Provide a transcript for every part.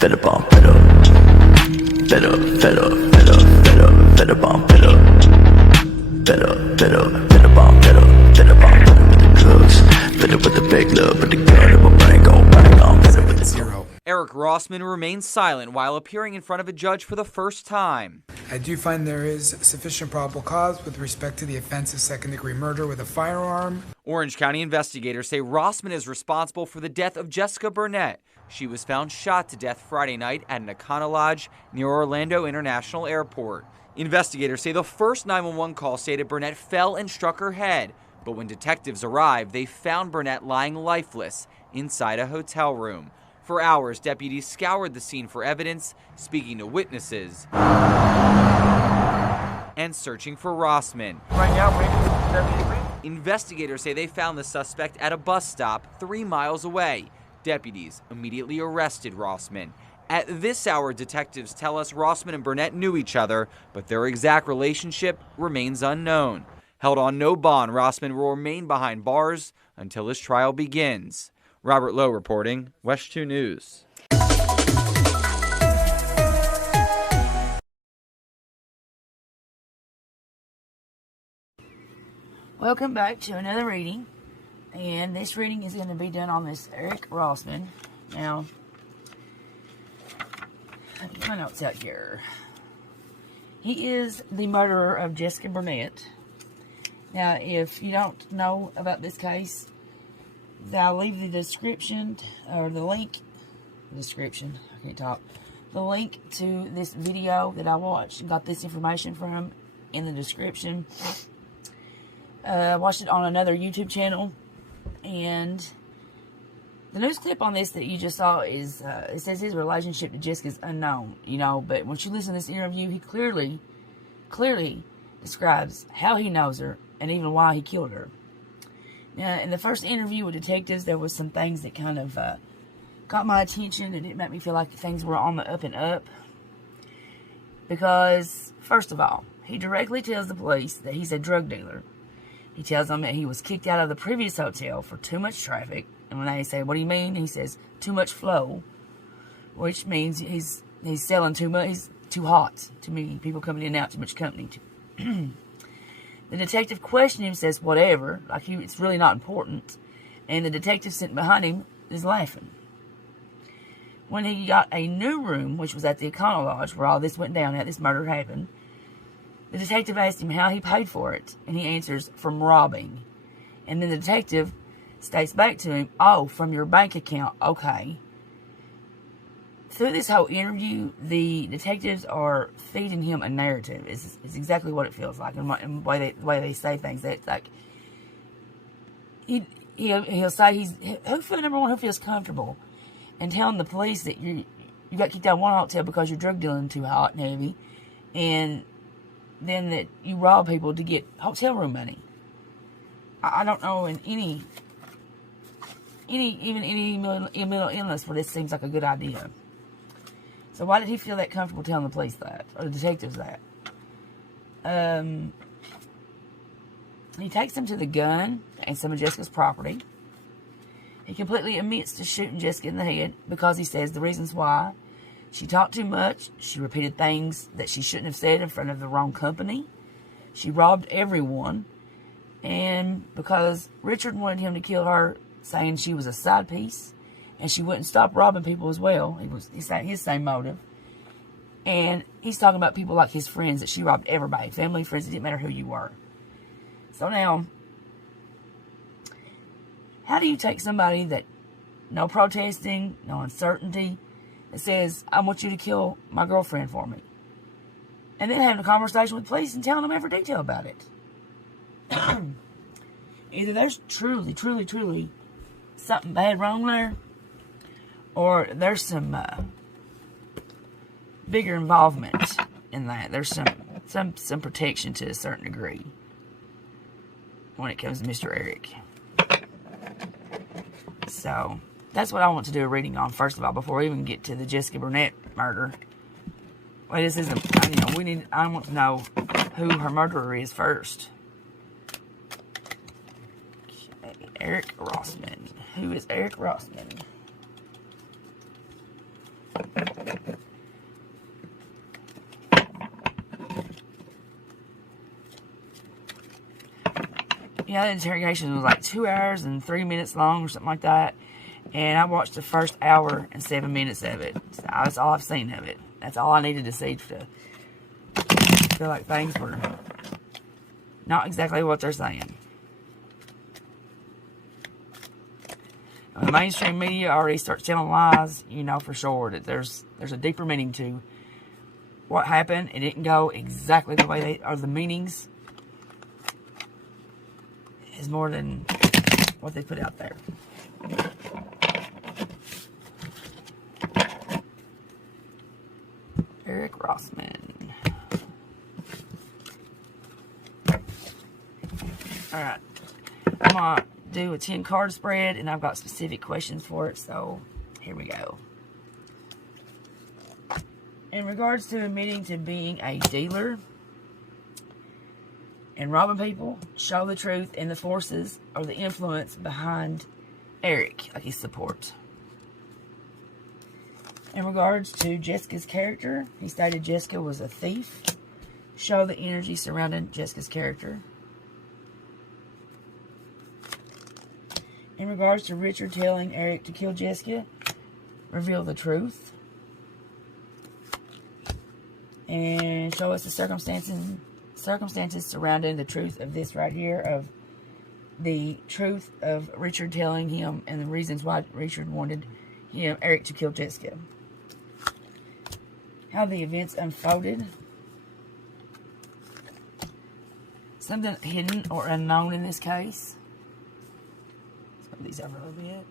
Fed up on fed up. Fed up, fed up, fed up, fed up, fed up on fed up. Fed up, fed up, fed up on fed up. Fed up on fed up with the drugs. Fed up with the big love, with the gun in my brain gon' bang on. Fed up with the zero. Eric Rossman remains silent while appearing in front of a judge for the first time. I do find there is sufficient probable cause with respect to the offense of second-degree murder with a firearm. Orange County investigators say Rossman is responsible for the death of Jessica Burnette. She was found shot to death Friday night at an EconoLodge near Orlando International Airport. Investigators say the first 911 call stated Burnette fell and struck her head, but when detectives arrived, they found Burnette lying lifeless inside a hotel room. For hours, deputies scoured the scene for evidence, speaking to witnesses, and searching for Rossman. Right now, waiting. Investigators say they found the suspect at a bus stop 3 miles away. Deputies immediately arrested Rossman. At this hour, detectives tell us Rossman and Burnette knew each other, but their exact relationship remains unknown. Held on no bond, Rossman will remain behind bars until his trial begins. Robert Lowe reporting, West 2 News. Welcome back to another reading, and this reading is going to be done on this Eric Rossman. Now, let me get my notes out here. He is the murderer of Jessica Burnette. Now, if you don't know about this case, I'll leave the description, or the link, I can't talk, the link to this video that I watched and got this information from in the description. I watched it on another YouTube channel, and the news clip on this that you just saw is, it says his relationship to Jessica is unknown, you know, but once you listen to this interview, he clearly describes how he knows her and even why he killed her. Now, in the first interview with detectives, there was some things that kind of got my attention, and it made me feel like things were on the up and up. Because, first of all, he directly tells the police that he's a drug dealer. He tells them that he was kicked out of the previous hotel for too much traffic. And when they say, what do you mean? He says, too much flow. Which means he's selling too much. He's too hot. Too many people coming in and out. Too much company. The detective questioned him, says, whatever. Like it's really not important. And the detective sitting behind him is laughing. When he got a new room, which was at the EconoLodge, where all this went down, this murder happened, the detective asked him how he paid for it, and he answers, from robbing. And then the detective states back to him, oh, from your bank account, okay. Through this whole interview, the detectives are feeding him a narrative. It's exactly what it feels like, and the way they say things. That like he'll say who feels comfortable, and telling the police that you got kicked out of one hotel because you're drug dealing too hot and heavy, and then that you rob people to get hotel room money. I don't know in any mental illness where this seems like a good idea. So why did he feel that comfortable telling the police that, or the detectives that? He takes them to the gun and some of Jessica's property. He completely admits to shooting Jessica in the head because he says the reasons why. She talked too much. She repeated things that she shouldn't have said in front of the wrong company. She robbed everyone. And because Richard wanted him to kill her, saying she was a side piece, and she wouldn't stop robbing people as well. His same motive. And he's talking about people like his friends, that she robbed everybody. Family, friends, it didn't matter who you were. So now, how do you take somebody that, no protesting, no uncertainty, that says, I want you to kill my girlfriend for me, and then having a conversation with police and telling them every detail about it? Either there's truly something bad wrong there, or there's some bigger involvement in that. There's some protection to a certain degree when it comes to Mr. Eric. So that's what I want to do a reading on, first of all, before we even get to the Jessica Burnette murder. Well, this isn't, I want to know who her murderer is first. Okay, Eric Rossman. Who is Eric Rossman? Yeah, the interrogation was like 2 hours and 3 minutes long or something like that. And I watched the first hour and 7 minutes of it. So that's all I've seen of it. That's all I needed to see to feel like things were not exactly what they're saying. When the mainstream media already starts telling lies, you know for sure that there's a deeper meaning to what happened. It didn't go exactly the way they, or the meanings is more than what they put out there. Eric Rossman. Alright. I'm going to do a 10 card spread, and I've got specific questions for it, so here we go. In regards to admitting to being a dealer and robbing people, show the truth and the forces or the influence behind Eric, like his support. In regards to Jessica's character, he stated Jessica was a thief. Show the energy surrounding Jessica's character. In regards to Richard telling Eric to kill Jessica, reveal the truth. And show us the circumstances surrounding the truth of this right here, of the truth of Richard telling him and the reasons why Richard wanted Eric to kill Jessica. How the events unfolded. Something hidden or unknown in this case. Let's move these over a little bit.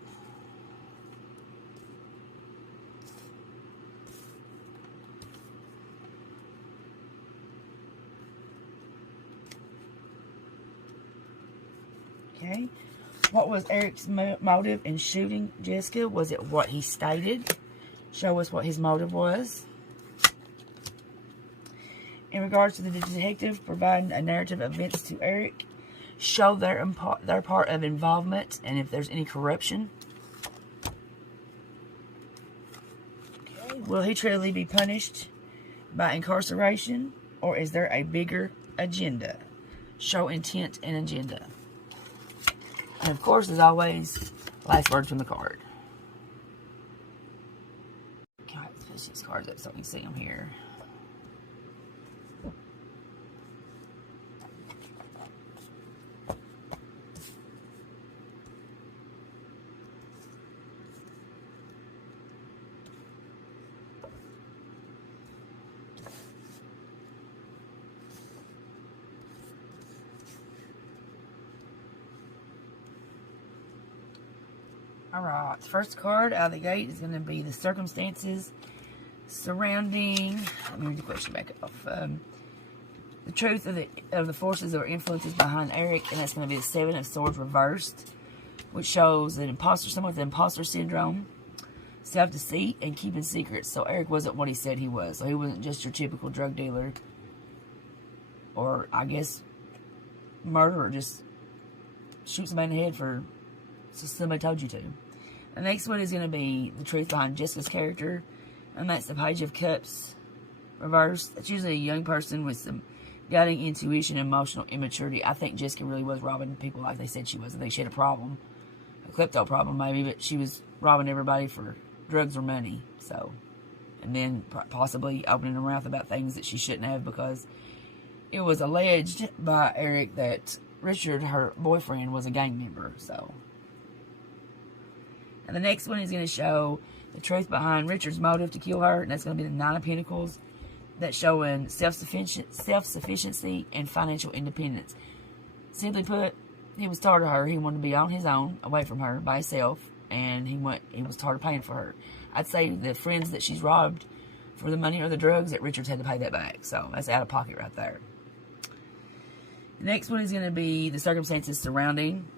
Okay. What was Eric's motive in shooting Jessica? Was it what he stated? Show us what his motive was. In regards to the detective providing a narrative of events to Eric, show their part of involvement and if there's any corruption. Okay. Will he truly be punished by incarceration, or is there a bigger agenda? Show intent and agenda. And of course, as always, last words from the card. Okay, let's push these cards up so we can see them here. Alright, the first card out of the gate is going to be the circumstances surrounding, let me read the question back off, the truth of the forces or influences behind Eric, and that's going to be the Seven of Swords reversed, which shows an imposter, someone with the imposter syndrome, self-deceit, and keeping secrets. So Eric wasn't what he said he was. So he wasn't just your typical drug dealer, or I guess murderer, just shoot somebody in the head for somebody told you to. The next one is going to be the truth behind Jessica's character, and that's the Page of Cups reversed. That's usually a young person with some guiding intuition and emotional immaturity. I think Jessica really was robbing people like they said she was. I think she had a problem, a klepto problem maybe, but she was robbing everybody for drugs or money. So, and then possibly opening her mouth about things that she shouldn't have, because it was alleged by Eric that Richard, her boyfriend, was a gang member. So. And the next one is going to show the truth behind Richard's motive to kill her, and that's going to be the Nine of Pentacles. That's showing self-sufficiency and financial independence. Simply put, he was tired of her. He wanted to be on his own, away from her, by himself, and he was tired of paying for her. I'd say the friends that she's robbed for the money or the drugs, that Richard's had to pay that back. So that's out of pocket right there. The next one is going to be the circumstances surrounding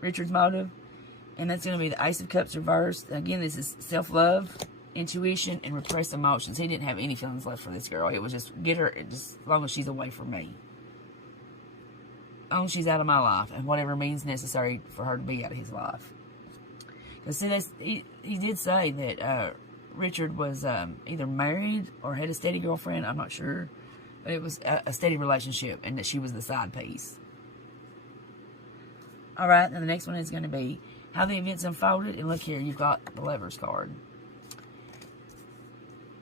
Richard's motive. And that's going to be the Ace of Cups reversed. Again, this is self-love, intuition, and repressed emotions. He didn't have any feelings left for this girl. It was just get her, just as long as she's away from me. As long as she's out of my life, and whatever means necessary for her to be out of his life. Because see, he did say that Richard was either married or had a steady girlfriend. I'm not sure. But it was a steady relationship, and that she was the side piece. All right, now the next one is going to be how the events unfolded. And look here, you've got the levers card.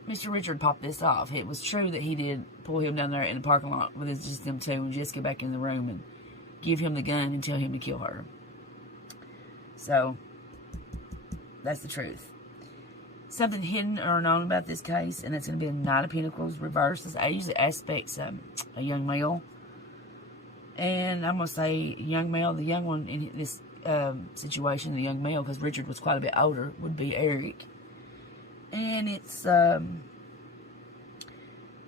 Mr. Richard popped this off. It was true that he did pull him down there in the parking lot with just them two and Jessica back in the room and give him the gun and tell him to kill her. So, that's the truth. Something hidden or unknown about this case, and that's going to be a Knight of Pentacles reversed. This usually aspects a young male. And I'm going to say young male, the young one in this situation, the young male, because Richard was quite a bit older, would be Eric. And it's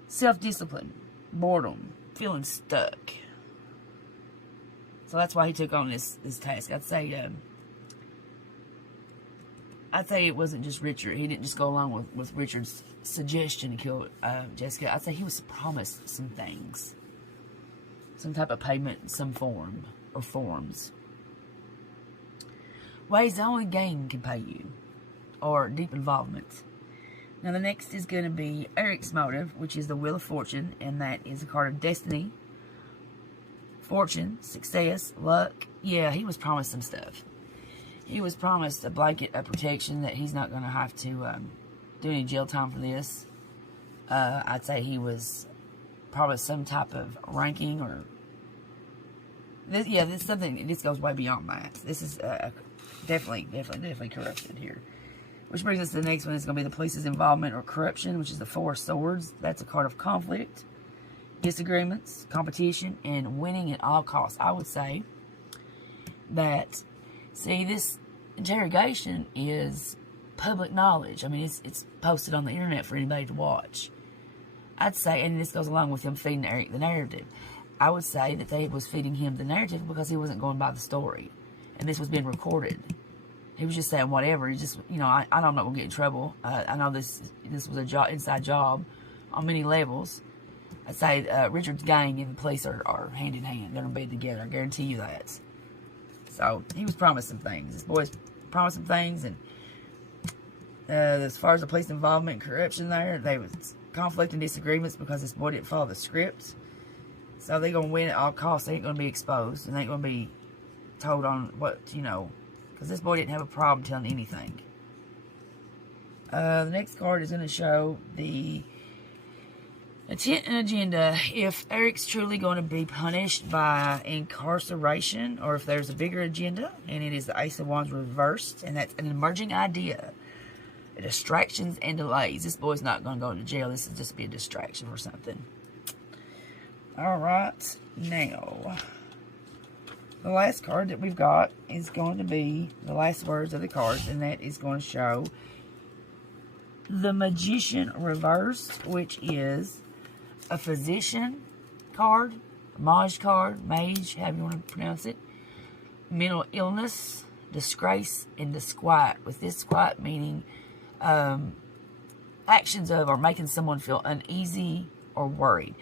self-discipline, boredom, feeling stuck. So that's why he took on this task. I'd say it wasn't just Richard. He didn't just go along with Richard's suggestion to kill Jessica. I'd say he was promised some things. Some type of payment in some form or forms. Ways only game can pay you. Or deep involvement. Now the next is going to be Eric's motive, which is the Wheel of Fortune. And that is a card of destiny. Fortune, success, luck. Yeah, he was promised some stuff. He was promised a blanket of protection that he's not going to have to do any jail time for this. I'd say he was promised some type of ranking or... This is something, this goes way beyond that. This is definitely corrupted here. Which brings us to the next one. It's going to be the police's involvement or corruption, which is the Four of Swords. That's a card of conflict, disagreements, competition, and winning at all costs. I would say that, see, this interrogation is public knowledge. I mean, it's posted on the internet for anybody to watch. I'd say, and this goes along with them feeding Eric the narrative, I would say that they was feeding him the narrative because he wasn't going by the story. And this was being recorded. He was just saying whatever. He just, I know I'm not going to get in trouble. I know this was a inside job on many levels. I'd say Richard's gang and the police are hand in hand. They're going to be together. I guarantee you that. So, he was promised some things. This boy's promised some things. And as far as the police involvement and corruption there was conflict and disagreements because this boy didn't follow the script. So, they're going to win at all costs. They ain't going to be exposed. And they ain't going to be told on what, because this boy didn't have a problem telling anything. The next card is going to show the intent and agenda. If Eric's truly going to be punished by incarceration, or if there's a bigger agenda, and it is the Ace of Wands reversed, and that's an emerging idea. Distractions and delays. This boy's not going to go to jail. This is just be a distraction or something. Alright, now... the last card that we've got is going to be the last words of the cards, and that is going to show the Magician reversed, which is a physician card, mage card, mage, however you want to pronounce it, mental illness, disgrace, and disquiet. With disquiet meaning actions of or making someone feel uneasy or worried.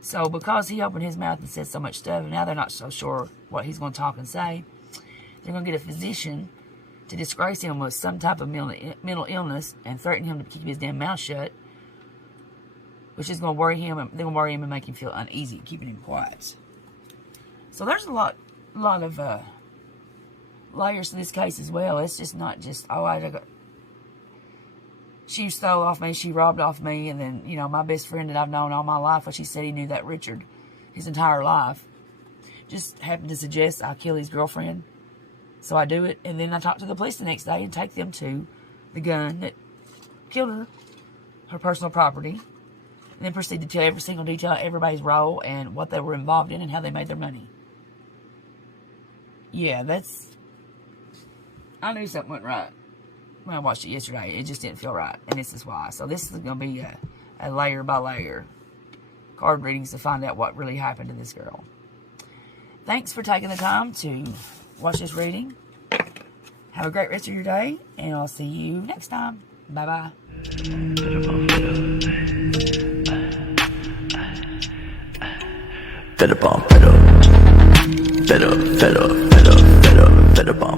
So, because he opened his mouth and said so much stuff, and now they're not so sure what he's going to talk and say, they're going to get a physician to disgrace him with some type of mental illness and threaten him to keep his damn mouth shut, which is going to worry him. They're going to worry him and make him feel uneasy, keeping him quiet. So, there's a lot of layers to this case as well. It's just not just, she stole off me, she robbed off me, and then, my best friend that I've known all my life, she said he knew that Richard his entire life, just happened to suggest I kill his girlfriend. So I do it, and then I talk to the police the next day and take them to the gun that killed her personal property, and then proceed to tell every single detail, everybody's role, and what they were involved in, and how they made their money. Yeah, I knew something went right. When I watched it yesterday, it just didn't feel right. And this is why. So this is going to be a layer by layer card readings to find out what really happened to this girl. Thanks for taking the time to watch this reading. Have a great rest of your day. And I'll see you next time. Bye-bye. Fed up, fed up, fed up, fed up, fed up, fed up, fed up.